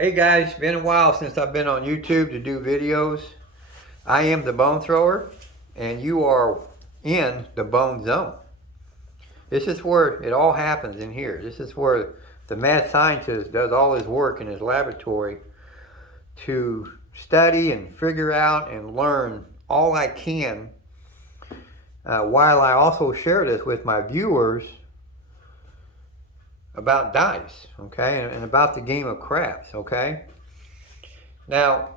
Hey guys, been a while since I've been on YouTube to do videos. I am the Bone Thrower, and you are in the Bone Zone. This is where it all happens in here. This is where the mad scientist does all his work in his laboratory to study and figure out and learn all I can, while I also share this with my viewers about dice, okay, and about the game of craps, okay. Now,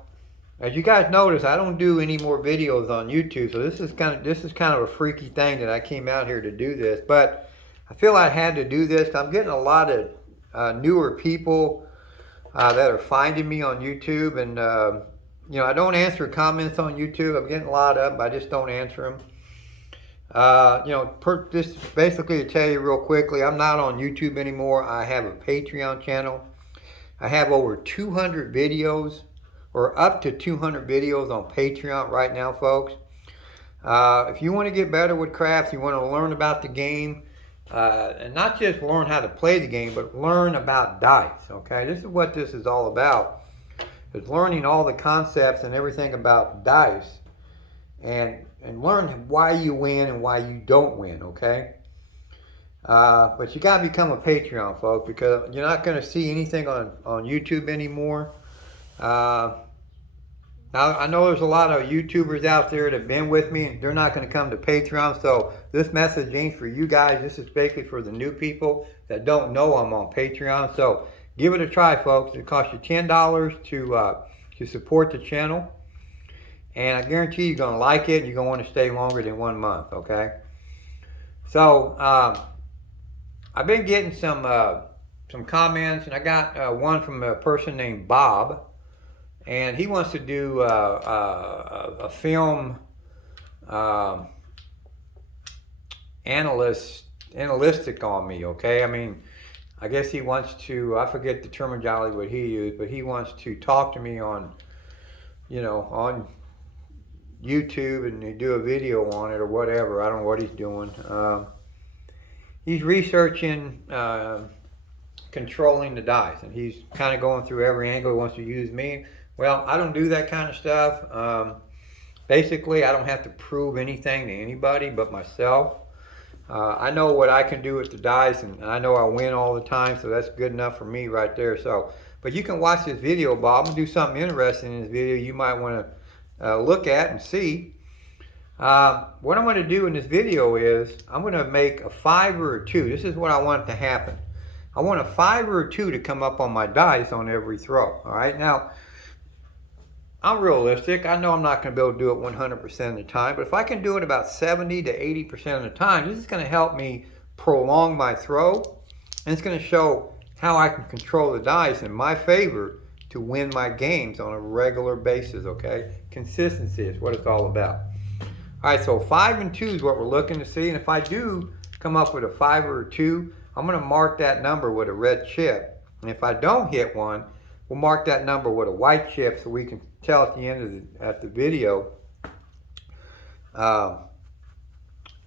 as you guys notice, I don't do any more videos on YouTube, so this is kind of a freaky thing that I came out here to do this. But I feel I had to do this. I'm getting a lot of newer people that are finding me on YouTube, and I don't answer comments on YouTube. I'm getting a lot of them, but I just don't answer them. Just basically to tell you real quickly, I'm not on YouTube anymore. I have a Patreon channel. I have over 200 videos, or up to 200 videos on Patreon right now, folks. If you want to get better with craps, you want to learn about the game, and not just learn how to play the game, but learn about dice, okay? This is what this is all about. It's learning all the concepts and everything about dice, and learn why you win and why you don't win, okay? But you got to become a Patreon, folks, because you're not going to see anything on YouTube anymore. Now, I know there's a lot of YouTubers out there that have been with me, and they're not going to come to Patreon, so this message ain't for you guys. This is basically for the new people that don't know I'm on Patreon. So give it a try, folks. It costs you $10 to support the channel, and I guarantee you're going to like it, and you're going to want to stay longer than 1 month, okay? So I've been getting some comments, and I got one from a person named Bob, and he wants to do a film analytic on me, okay? I mean, I guess he wants to, I forget the terminology what he used, but he wants to talk to me on, on YouTube and do a video on it or whatever. I don't know what he's doing. He's researching controlling the dice, and he's kind of going through every angle. He wants to use me. Well, I don't do that kind of stuff. Basically, I don't have to prove anything to anybody but myself. I know what I can do with the dice, and I know I win all the time, so that's good enough for me right there. So, but you can watch this video, Bob, and do something interesting in this video you might want to look at and see. What I'm going to do in this video is I'm going to make a 5 or a 2. This is what I want to happen. I want a 5 or a 2 to come up on my dice on every throw. All right, now I'm realistic. I know I'm not going to be able to do it 100% of the time, but if I can do it about 70 to 80% of the time, this is going to help me prolong my throw, and it's going to show how I can control the dice in my favor to win my games on a regular basis, okay? Consistency is what it's all about. All right, so 5 and 2 is what we're looking to see, and if I do come up with a 5 or a 2, I'm going to mark that number with a red chip, and if I don't hit one, we'll mark that number with a white chip so we can tell at the end of the video,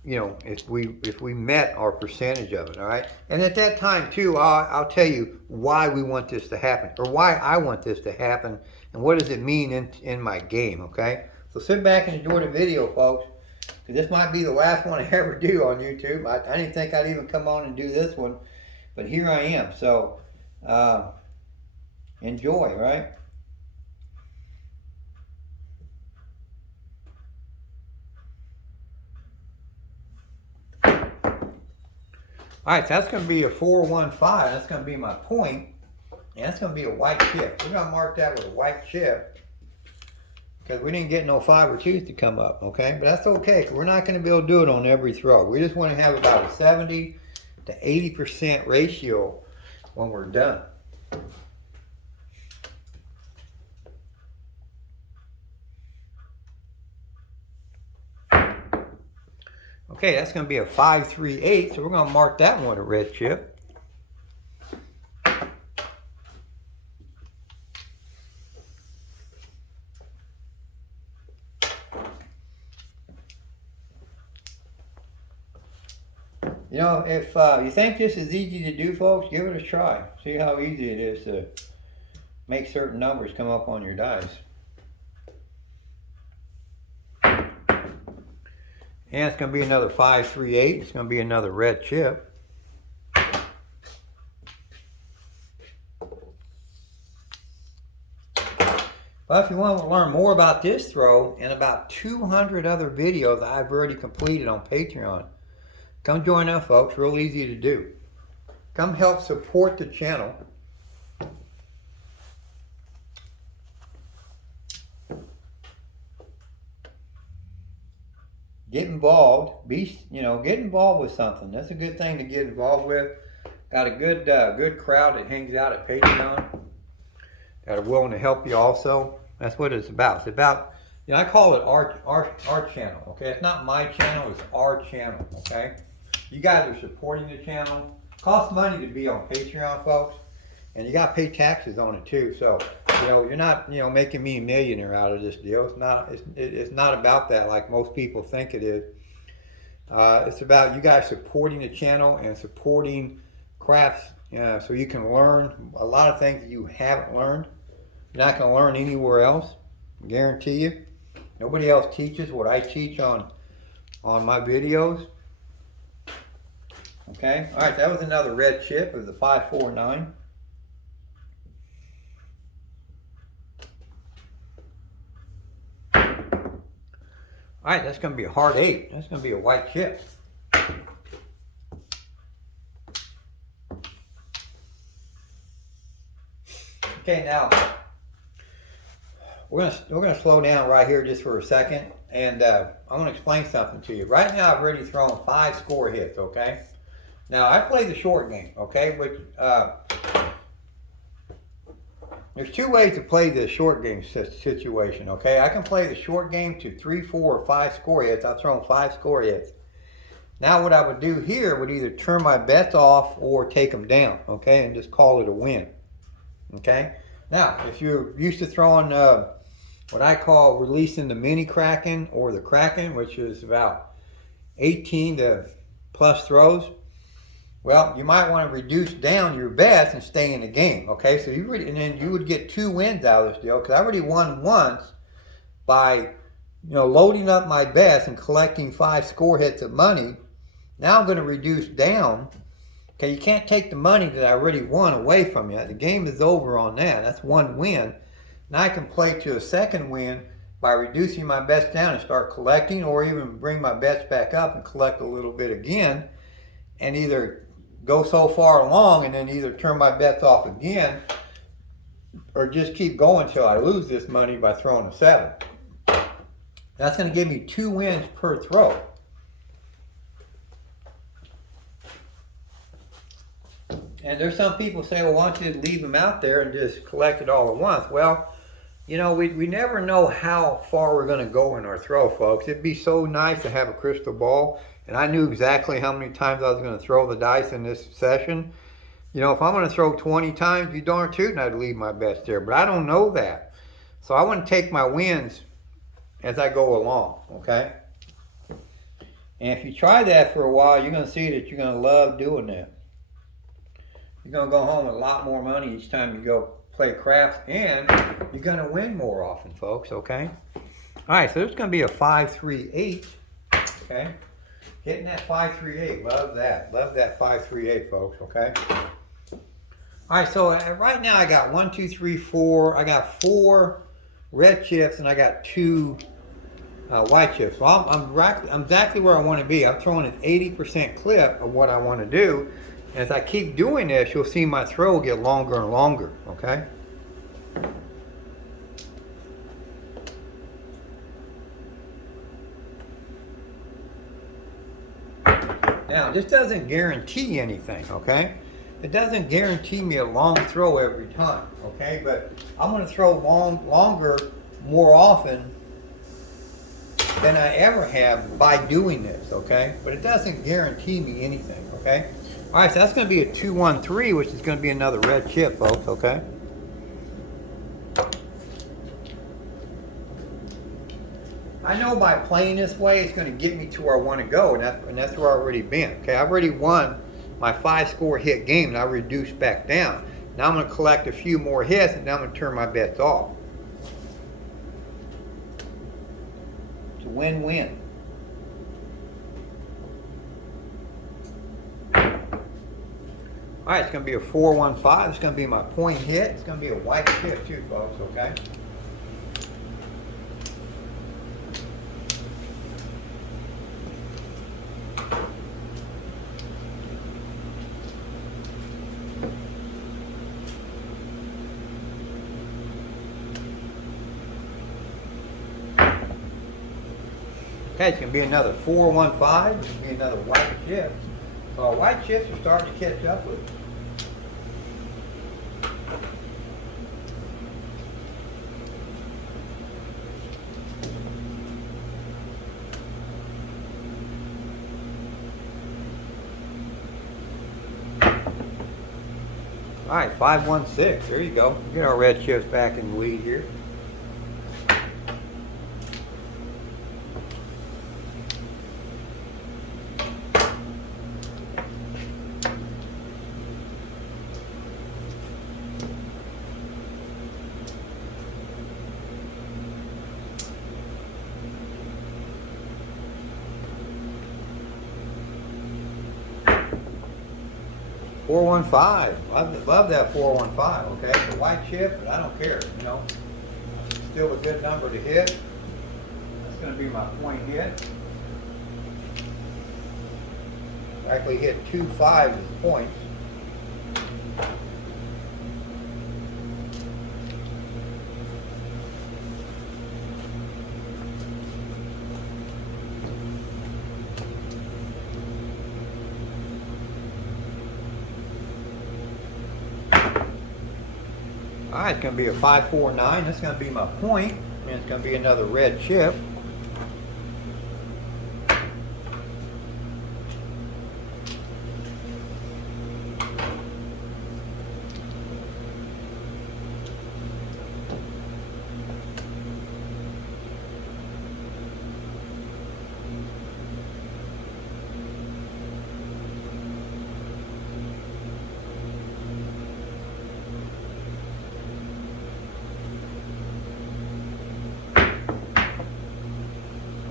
if we met our percentage of it. All right, and at that time too, I'll tell you why we want this to happen, or why I want this to happen, and what does it mean in my game. Okay, so sit back and enjoy the video, folks, because this might be the last one I ever do on YouTube. I didn't think I'd even come on and do this one, but here I am. So enjoy, right? All right, so that's going to be a 415. That's going to be my point, and that's going to be a white chip. We're going to mark that with a white chip because we didn't get no 5 or 2s to come up, okay? But that's okay, because we're not going to be able to do it on every throw. We just want to have about a 70 to 80% ratio when we're done. Okay, that's going to be a 538, so we're going to mark that one with a red chip. You know, if you think this is easy to do, folks, give it a try. See how easy it is make certain numbers come up on your dice. And it's going to be another 538. It's going to be another red chip. But if you want to learn more about this throw and about 200 other videos I've already completed on Patreon, come join us, folks. Real easy to do. Come help support the channel. Get involved. Get involved with something. That's a good thing to get involved with. Got a good crowd that hangs out at Patreon that are willing to help you also. That's what it's about. It's about, I call it our channel, okay? It's not my channel, it's our channel, okay? You guys are supporting the channel. It costs money to be on Patreon, folks, and you got to pay taxes on it too. So, you're not, making me a millionaire out of this deal. It's not about that like most people think it is. It's about you guys supporting the channel and supporting crafts, so you can learn a lot of things that you haven't learned. You're not going to learn anywhere else, I guarantee you. Nobody else teaches what I teach on my videos. Okay, all right, that was another red chip of the 549. All right, that's going to be a hard 8. That's going to be a white chip. Okay, now we're gonna slow down right here just for a second, and I'm gonna explain something to you. Right now, I've already thrown 5 score hits. Okay. Now I play the short game. Okay, which there's 2 ways to play the short game situation. Okay, I can play the short game to 3, 4, or 5 score hits. I've thrown 5 score hits. Now what I would do here would either turn my bets off or take them down. Okay, and just call it a win. Okay. Now, if you're used to throwing what I call releasing the mini Kraken or the Kraken, which is about 18 to plus throws, well, you might want to reduce down your bets and stay in the game. Okay, so and then you would get 2 wins out of this deal, because I already won once by loading up my bets and collecting 5 score hits of money. Now I'm going to reduce down. Okay, you can't take the money that I already won away from you. The game is over on that. That's 1 win. Now I can play to a second win by reducing my bets down and start collecting, or even bring my bets back up and collect a little bit again, and either go so far along and then either turn my bets off again, or just keep going until I lose this money by throwing a 7. That's going to give me 2 wins per throw. And there's some people say, well, why don't you leave them out there and just collect it all at once? Well, we never know how far we're going to go in our throw, folks. It'd be so nice to have a crystal ball, and I knew exactly how many times I was going to throw the dice in this session. If I'm going to throw 20 times, you darn tootin' I'd leave my bets there, but I don't know that. So I want to take my wins as I go along, okay? And if you try that for a while, you're going to see that you're going to love doing that. You're going to go home with a lot more money each time you go play craps, and you're going to win more often, folks, okay? All right, so there's going to be a 538, okay? Hitting that 538, love that. Love that 538, folks, okay? All right, so right now I got 1, 2, 3, 4. I got 4 red chips, and I got 2 white chips. So I'm exactly where I want to be. I'm throwing an 80% clip of what I want to do. And as I keep doing this, you'll see my throw get longer and longer, okay? Now, this doesn't guarantee anything, okay? It doesn't guarantee me a long throw every time, okay? But I'm going to throw longer more often than I ever have by doing this, okay? But it doesn't guarantee me anything, okay? All right, so that's going to be a 2-1-3, which is going to be another red chip, folks, okay? I know by playing this way, it's going to get me to where I want to go, and that's where I've already been, okay? I've already won my 5 score hit game, and I reduced back down. Now I'm going to collect a few more hits, and then I'm going to turn my bets off. It's a win-win. All right, it's going to be a 4-1-5. It's going to be my point hit. It's going to be a white chip too, folks, okay? Okay, it's going to be another 4-1-5. It's going to be another white chip. So our white chips are starting to catch up with it. All right, 5-1-6. There you go. Get our red chips back in the lead here. Four, 4-1-5. Love that 4-1-5. Okay, it's a white chip, but I don't care. You know, still a good number to hit. That's going to be my point hit. I actually hit 2 5s as points. All right, it's going to be a 5-4-9. That's going to be my point, and it's going to be another red chip.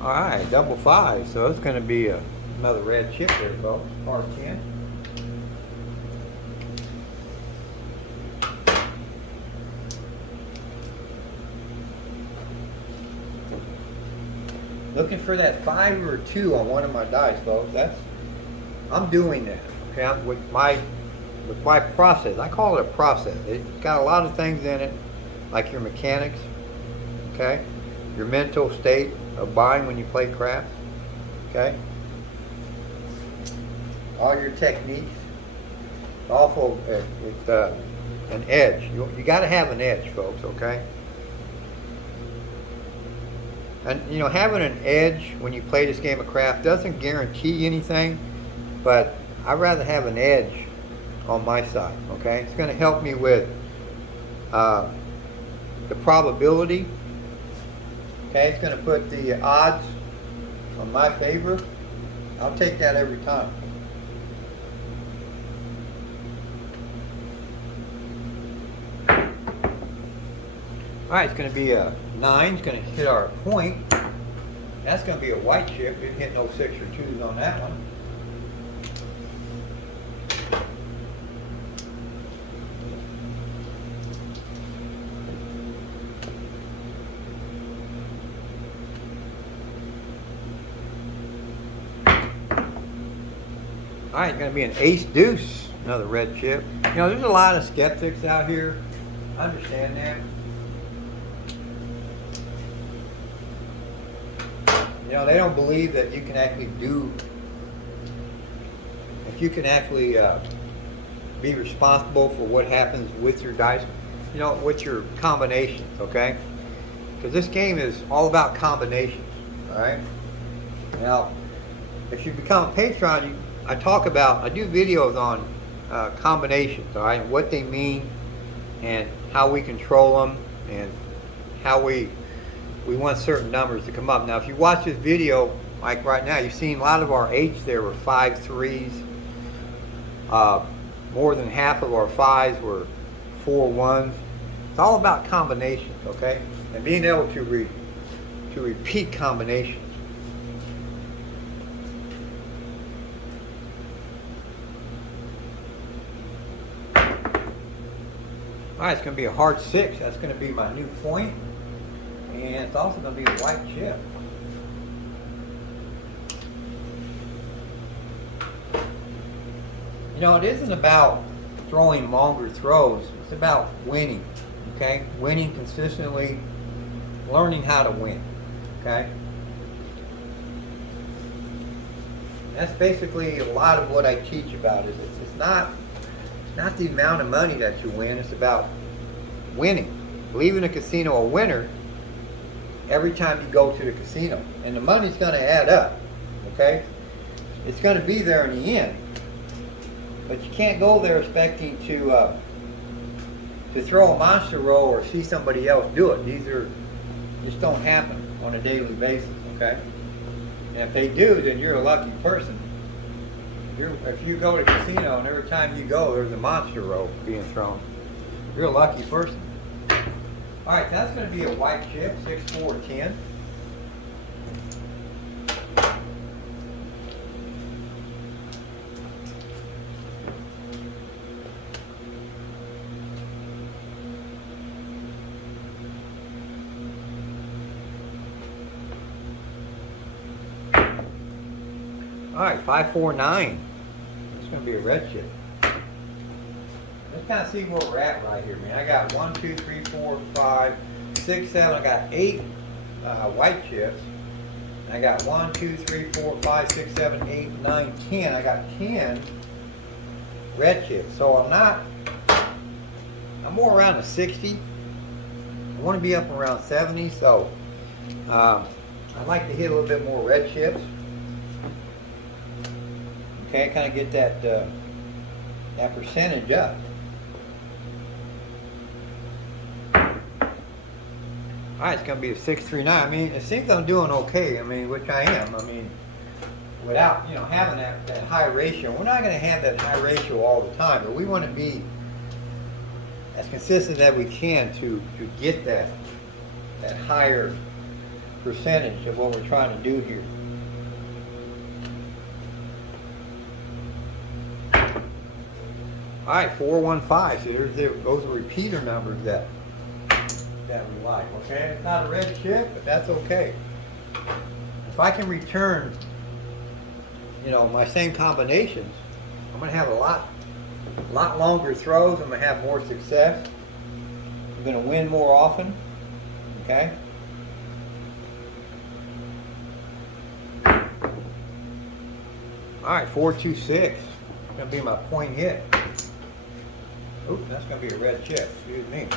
All right, double 5. So it's going to be another red chip there, folks. Par 10. Looking for that 5 or 2 on one of my dice, folks. I'm doing that. Okay, with my process. I call it a process. It's got a lot of things in it, like your mechanics. Okay, your mental state of buying when you play craps, okay? All your techniques. Also, it's an edge. You got to have an edge, folks, okay? And, you know, having an edge when you play this game of craps doesn't guarantee anything, but I'd rather have an edge on my side, okay? It's going to help me with the probability. Okay, it's going to put the odds on my favor. I'll take that every time. All right, it's going to be a 9. It's going to hit our point. That's going to be a white chip. Didn't hit no 6 or 2s on that one. All right, going to be an ace deuce, another red chip. You know, there's a lot of skeptics out here. I understand that. You know, they don't believe that you can actually be responsible for what happens with your dice, you know, with your combinations, okay? Because this game is all about combinations, all right? Now, if you become a patron, I do videos on combinations, all right, and what they mean and how we control them and how we want certain numbers to come up. Now, if you watch this video, like right now, you've seen a lot of our 8s there were 5 3s. More than half of our 5s were 4 ones. It's all about combinations, okay? And being able to repeat combinations. All right, it's going to be a hard 6. That's going to be my new point. And it's also going to be a white chip. You know, it isn't about throwing longer throws. It's about winning, okay? Winning consistently, learning how to win, okay? That's basically a lot of what I teach about. It's not the amount of money that you win. It's about winning. Leaving a casino a winner every time you go to the casino. And the money's going to add up, okay? It's going to be there in the end. But you can't go there expecting to throw a monster roll or see somebody else do it. These just don't happen on a daily basis, okay? And if they do, then you're a lucky person. If you go to a casino and every time you go there's a monster roll being thrown, you're a lucky person. All right, that's going to be a white chip, 6, 4, 10. All right, 5, 4, 9. It's going to be a red chip. Let's kind of see where we're at right here, man. I got 1, 2, 3, 4, 5, 6, 7. I got 8 white chips. I got 1, 2, 3, 4, 5, 6, 7, 8, 9, 10. I got 10 red chips. So I'm more around a 60. I want to be up around 70. So I'd like to hit a little bit more red chips. Okay, kind of get that percentage up. All right, it's going to be a 6, 3, 9. I mean, it seems I'm doing okay. I mean, which I am. I mean, without having that high ratio, we're not going to have that high ratio all the time, but we want to be as consistent as we can to get that higher percentage of what we're trying to do here. All right, 4, 1, 5. So those are repeater numbers that we like. Okay, it's not a red chip, but that's okay. If I can return, my same combinations, I'm gonna have a lot longer throws. I'm gonna have more success. I'm gonna win more often. Okay. All right, 4, 2, 6. It's gonna be my point hit. Oops, that's going to be a red chip. Excuse me.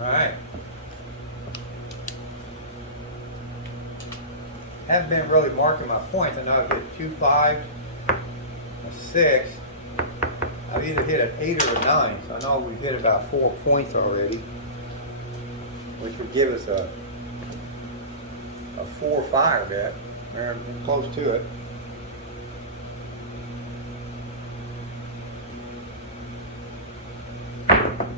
All right. Haven't been really marking my points. I know I've hit 2 5s, a 6. I've either hit an 8 or a 9. So I know we've hit about 4 points already, which would give us a 4 or 5 bet. We're close to it. And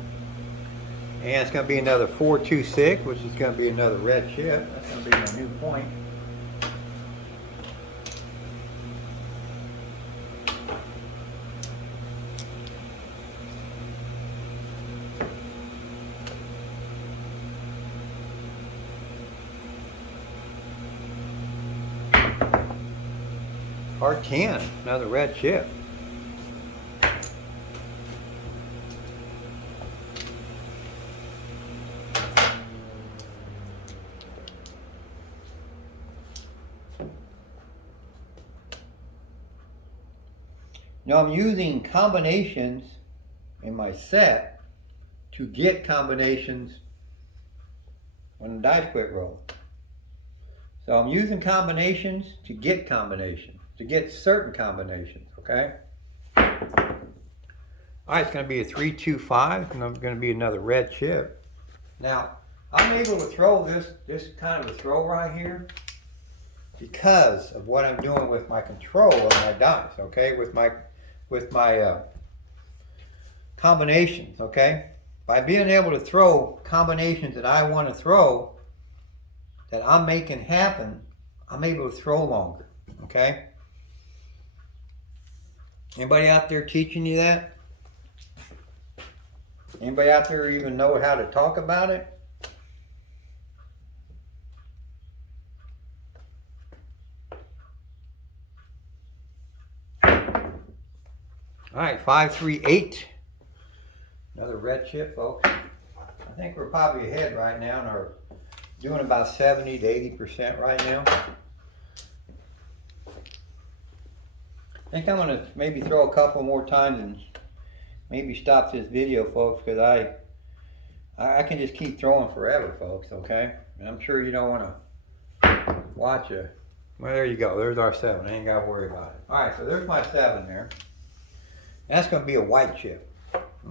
it's going to be another 4, 2, 6, which is going to be another red chip. That's going to be my new point. Hard 10, another red chip. Now I'm using combinations in my set to get combinations when the dice quit rolling. So I'm using combinations to get combinations, to get certain combinations, okay? All right, it's going to be a 3, 2, 5, and I'm going to be another red chip. Now, I'm able to throw this kind of a throw right here because of what I'm doing with my control of my dice, okay? With my combinations, okay? By being able to throw combinations that I want to throw, that I'm making happen, I'm able to throw longer, okay? Anybody out there teaching you that? Anybody out there even know how to talk about it? All right, 538. Another red chip, folks. I think we're probably ahead right now and are doing about 70 to 80% right now. I think I'm gonna maybe throw a couple more times and maybe stop this video, folks, because I can just keep throwing forever, folks, okay? And I'm sure you don't want to watch it. Well, there you go. There's our 7. I ain't got to worry about it. All right, so there's my 7 there. That's going to be a white chip,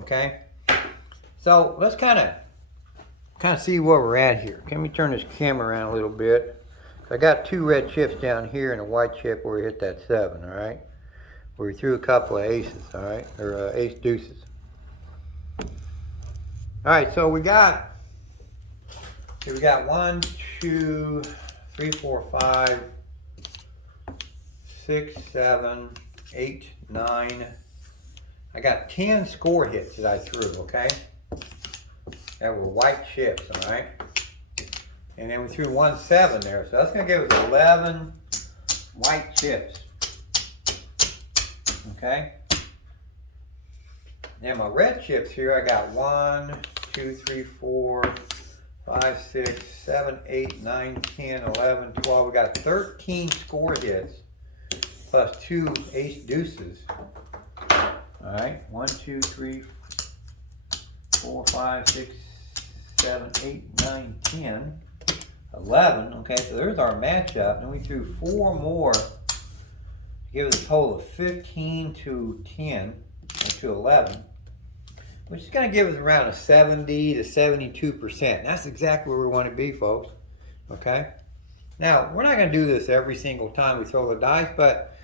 okay? So let's kind of see where we're at here. Let me turn this camera around a little bit. I got 2 red chips down here and a white chip where we hit that 7, all right? Where we threw a couple of aces, all right? Or ace deuces. All right, so we got 1, 2, 3, 4, 5, 6, 7, 8, 9. I got 10 score hits that I threw, okay? That were white chips, all right? And then we threw 1 7 there, so that's gonna give us 11 white chips, okay? Now my red chips here, I got 1, 2, 3, 4, 5, 6, 7, 8, 9, 10, 11, 12. We got 13 score hits plus 2 ace deuces. All right, 1, 2, 3, 4, 5, 6, 7, 8, 9, 10, 11. Okay, so there's our matchup. And we threw 4 more to give us a total of 15 to 10, or to 11. Which is going to give us around a 70 to 72%. That's exactly where we want to be, folks. Okay? Now, we're not going to do this every single time we throw the dice, but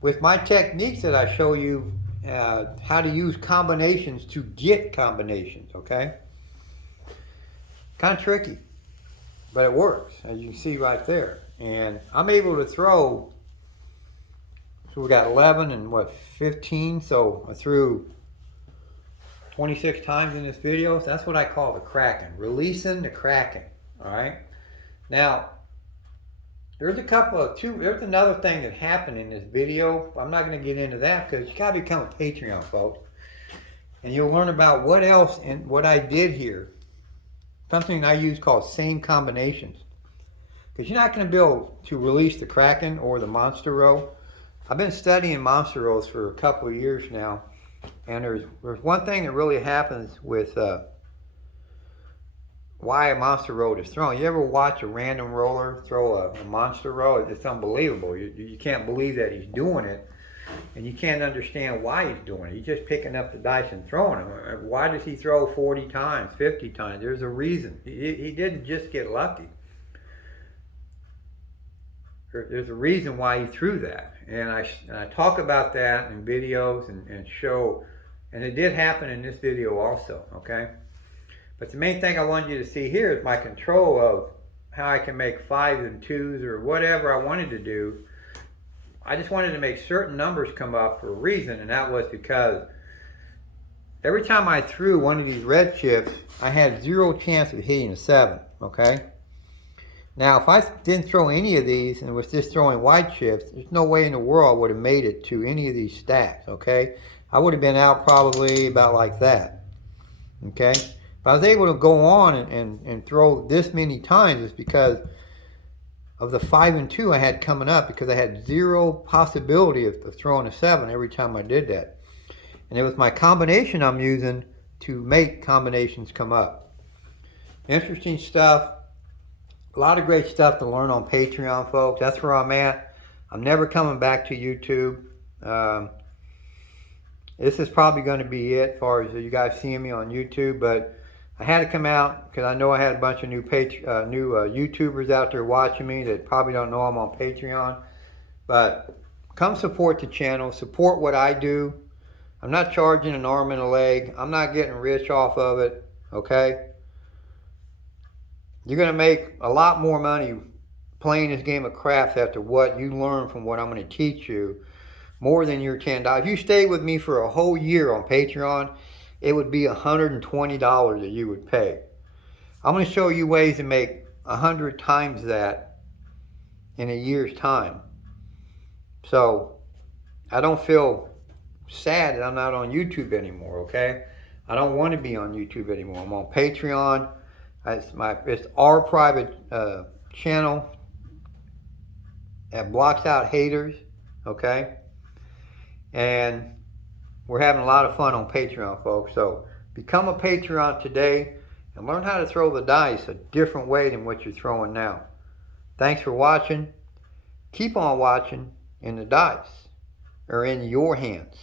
with my techniques that I show you how to use combinations to get combinations, okay? Kind of tricky, but it works, as you can see right there. And I'm able to throw, so we got 11 and what, 15? So I threw 26 times in this video. So that's what I call the Kraken, releasing the Kraken. All right. Now, there's another thing that happened in this video. I'm not going to get into that because you got to become a Patreon, folks, and you'll learn about what else and what I did here. Something I use called same combinations, because you're not going to be able to release the Kraken or the Monster Row. I've been studying Monster Rows for a couple of years now. And there's one thing that really happens with why a monster roll is thrown. You ever watch a random roller throw a monster roll? It's unbelievable. You can't believe that he's doing it, and you can't understand why he's doing it. He's just picking up the dice and throwing them. Why does he throw 40 times, 50 times? There's a reason. He didn't just get lucky. There's a reason why he threw that. And I talk about that in videos and show, and it did happen in this video also, okay? But the main thing I wanted you to see here is my control of how I can make 5s and 2s or whatever I wanted to do. I just wanted to make certain numbers come up for a reason, and that was because every time I threw one of these red chips, I had 0 chance of hitting a 7, okay? Now, if I didn't throw any of these and was just throwing white chips, there's no way in the world I would have made it to any of these stacks, okay? I would have been out probably about like that, okay? But I was able to go on and throw this many times is because of the 5 and 2 I had coming up, because I had 0 possibility of throwing a 7 every time I did that. And it was my combination I'm using to make combinations come up. Interesting stuff. A lot of great stuff to learn on Patreon, folks. That's where I'm at. I'm never coming back to YouTube. This is probably going to be it as far as you guys seeing me on YouTube, but I had to come out because I know I had a bunch of new YouTubers out there watching me that probably don't know I'm on Patreon. But come support the channel, support what I do. I'm not charging an arm and a leg. I'm not getting rich off of it, okay? You're going to make a lot more money playing this game of craps after what you learn from what I'm going to teach you, more than your $10. If you stay with me for a whole year on Patreon, it would be $120 that you would pay. I'm going to show you ways to make 100 times that in a year's time. So I don't feel sad that I'm not on YouTube anymore, okay? I don't want to be on YouTube anymore. I'm on Patreon. It's our private channel that blocks out haters, okay? And we're having a lot of fun on Patreon, folks. So become a Patreon today and learn how to throw the dice a different way than what you're throwing now. Thanks for watching. Keep on watching, and the dice are in your hands.